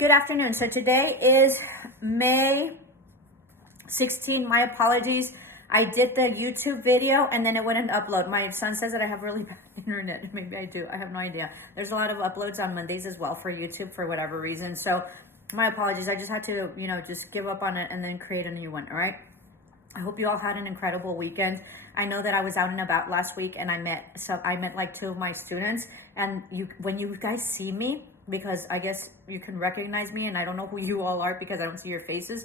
Good afternoon. So today is May 16. My apologies. I did the YouTube video and then it wouldn't upload. My son says that I have really bad internet. Maybe I do. I have no idea. There's a lot of uploads on Mondays as well for YouTube for whatever reason. So my apologies. I just had to, just give up on it and then create a new one. All right. I hope you all had an incredible weekend. I know that I was out and about last week and I met like two of my students, and when you guys see me, because I guess you can recognize me and I don't know who you all are because I don't see your faces.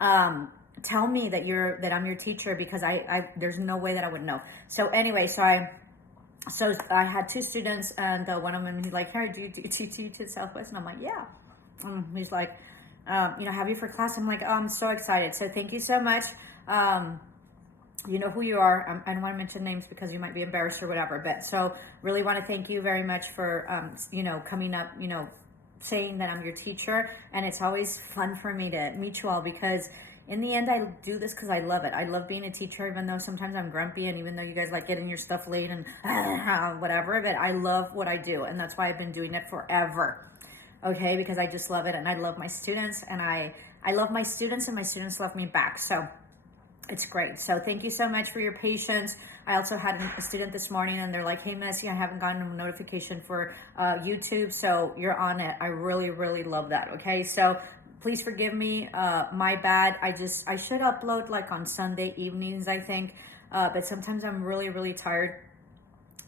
Tell me that I'm your teacher, because I there's no way that I would know. So anyway, so I had two students, and one of them, he's like, "Hey, do you teach at Southwest?" And I'm like, "Yeah." He's like, "Have you for class?" I'm like, "Oh, I'm so excited." So thank you so much. You know who you are. I don't want to mention names because you might be embarrassed or whatever, but so really want to thank you very much for, coming up, saying that I'm your teacher. And it's always fun for me to meet you all, because in the end, I do this because I love it. I love being a teacher, even though sometimes I'm grumpy, and even though you guys like getting your stuff late and whatever, but I love what I do. And that's why I've been doing it forever. Okay, because I just love it, and I love my students, and I love my students, and my students love me back. So it's great. So thank you so much for your patience. I also had a student this morning, and they're like, "Hey, Missy, I haven't gotten a notification for YouTube." So you're on it. I really, really love that. Okay, so please forgive me. My bad. I should upload like on Sunday evenings, I think. But sometimes I'm really, really tired,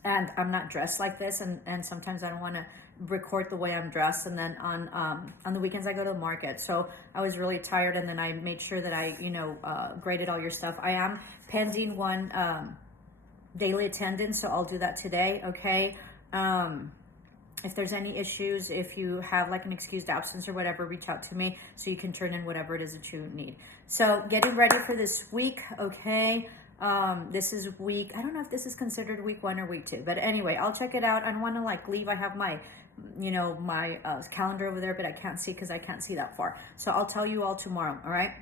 and I'm not dressed like this, and sometimes I don't want to record the way I'm dressed. And then on the weekends I go to the market, so I was really tired, and then I made sure that I graded all your stuff. I am pending one daily attendance, so I'll do that today. Okay. If there's any issues, if you have like an excused absence or whatever, reach out to me so you can turn in whatever it is that you need. So getting ready for this week. Okay. This is week, I don't know if this is considered week 1 or week 2, but anyway, I'll check it out. I don't want to like leave. I have my, my calendar over there, but I can't see because I can't see that far. So I'll tell you all tomorrow. All right.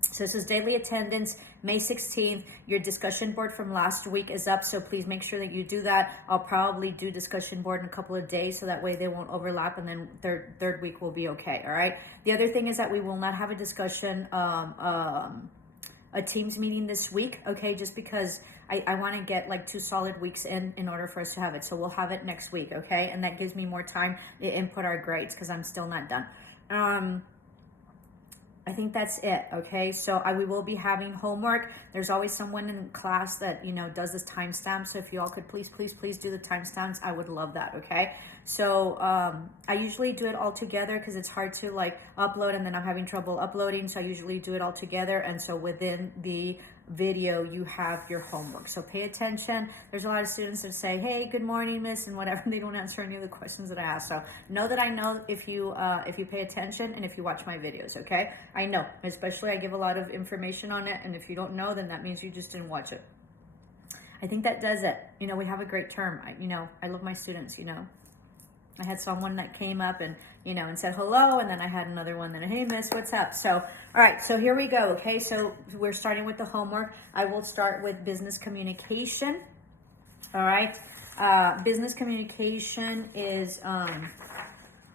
So this is daily attendance, May 16th. Your discussion board from last week is up, so please make sure that you do that. I'll probably do discussion board in a couple of days, so that way they won't overlap, and then third week will be okay. All right. The other thing is that we will not have a discussion, a Teams meeting this week, okay, just because I want to get like 2 solid weeks in order for us to have it. So we'll have it next week, okay, and that gives me more time to input our grades, because I'm still not done. I think that's it. Okay, so we will be having homework. There's always someone in class that does this timestamp, so if you all could please do the timestamps, I would love that. Okay, so I usually do it all together because it's hard to like upload, and then I'm having trouble uploading, so I usually do it all together. And so within the video you have your homework, so pay attention. There's a lot of students that say, "Hey, good morning, miss," and whatever. They don't answer any of the questions that I ask. So know that I know if you pay attention and if you watch my videos. Okay, I know, especially I give a lot of information on it, and if you don't know, then that means you just didn't watch it. I think that does it. We have a great term. I love my students. I had someone that came up and and said hello, and then I had another one that, "Hey, miss, what's up?" So all right, so here we go. Okay, so we're starting with the homework. I will start with business communication. All right, business communication is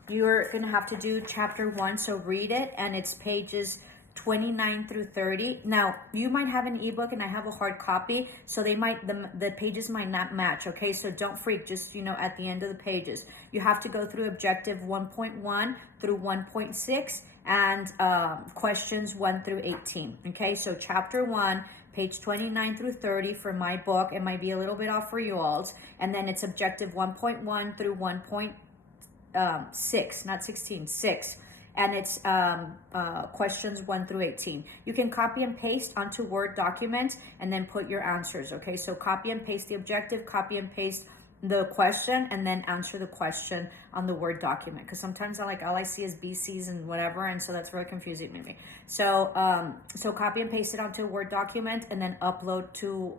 you're gonna have to do chapter 1, so read it, and it's pages 29 through 30. Now you might have an ebook and I have a hard copy, so the pages might not match. Okay, so don't freak. Just at the end of the pages you have to go through objective 1.1 through 1.6 and questions 1 through 18. Okay, so chapter 1, page 29 through 30 for my book. It might be a little bit off for you all's, and then it's objective 1.1 through 1.6, not 16, 6. And it's questions 1 through 18. You can copy and paste onto Word documents and then put your answers. Okay, so copy and paste the objective, copy and paste the question, and then answer the question on the Word document, because sometimes all I see is BCs and whatever, and so that's really confusing to me. So copy and paste it onto a Word document and then upload to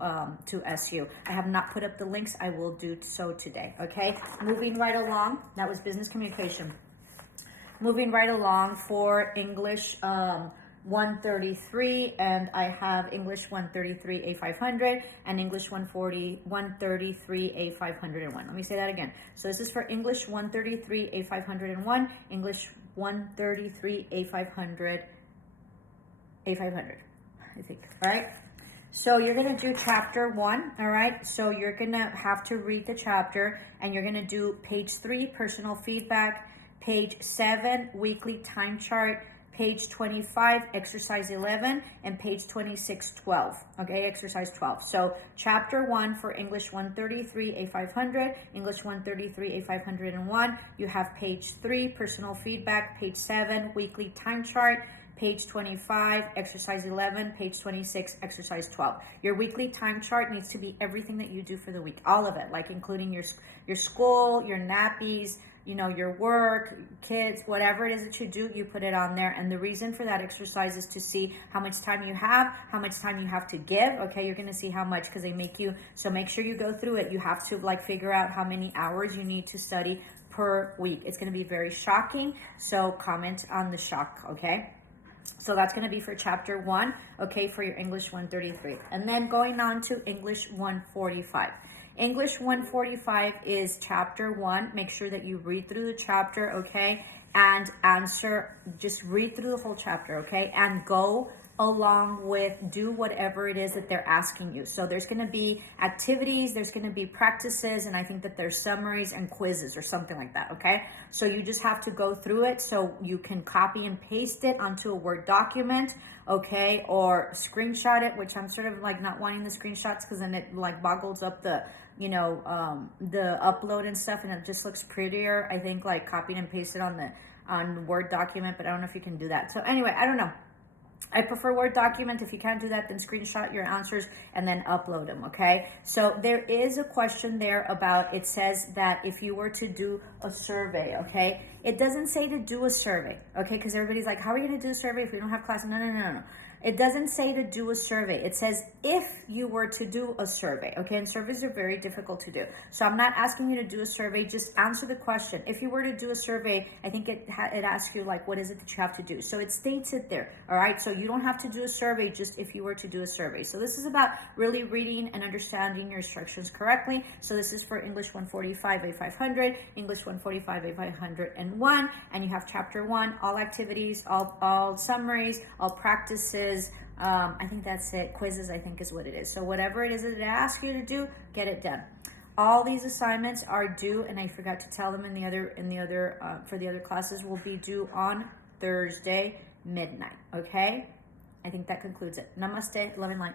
SU. I have not put up the links. I will do so today. Okay, moving right along. That was business communication. Moving right along for English 133, and I have English 133 A500 and English 133 A501. Let me say that again. So this is for English 133 A501, English 133, A500, A500, I think, all right? So you're going to do chapter 1, all right? So you're going to have to read the chapter, and you're going to do page 3, personal feedback, page 7, weekly time chart, page 25, exercise 11, and page 26, 12, okay, exercise 12. So chapter 1 for English 133, A500, English 133, A501, you have page 3, personal feedback, page 7, weekly time chart, page 25, exercise 11, page 26, exercise 12. Your weekly time chart needs to be everything that you do for the week, all of it, like including your school, your nappies, you know, your work, kids, whatever it is that you do, you put it on there. And the reason for that exercise is to see how much time you have, how much time you have to give. Okay, you're going to see how much, because they make you, so make sure you go through it. You have to like figure out how many hours you need to study per week. It's going to be very shocking, so comment on the shock, okay? So that's going to be for chapter 1, okay, for your English 133. And then going on to English 145. English 145 is chapter 1. Make sure that you read through the chapter, okay, and answer, just read through the whole chapter, okay, and go along with, do whatever it is that they're asking you. So there's going to be activities, there's going to be practices, and I think that there's summaries and quizzes or something like that, okay? So you just have to go through it so you can copy and paste it onto a Word document, okay, or screenshot it, which I'm sort of like not wanting the screenshots because then it like boggles up the, you know, the upload and stuff, and it just looks prettier, I think, like copied and pasted on Word document, but I don't know if you can do that. So anyway, I don't know. I prefer Word document. If you can't do that, then screenshot your answers and then upload them, okay? So there is a question there about, it says that if you were to do a survey, okay? It doesn't say to do a survey, okay? Because everybody's like, how are we going to do a survey if we don't have class? No, no, no, no. It doesn't say to do a survey. It says if you were to do a survey, okay? And surveys are very difficult to do. So I'm not asking you to do a survey. Just answer the question. If you were to do a survey, I think it asks you, like, what is it that you have to do? So it states it there, all right? So you don't have to do a survey just if you were to do a survey. So this is about really reading and understanding your instructions correctly. So this is for English 145, A500, English 145, A501, and you have chapter 1, all activities, all summaries, all practices. I think that's it. Quizzes, I think, is what it is. So whatever it is that it asks you to do, get it done. All these assignments are due, and I forgot to tell them for the other classes, will be due on Thursday midnight. Okay, I think that concludes it. Namaste, love and light.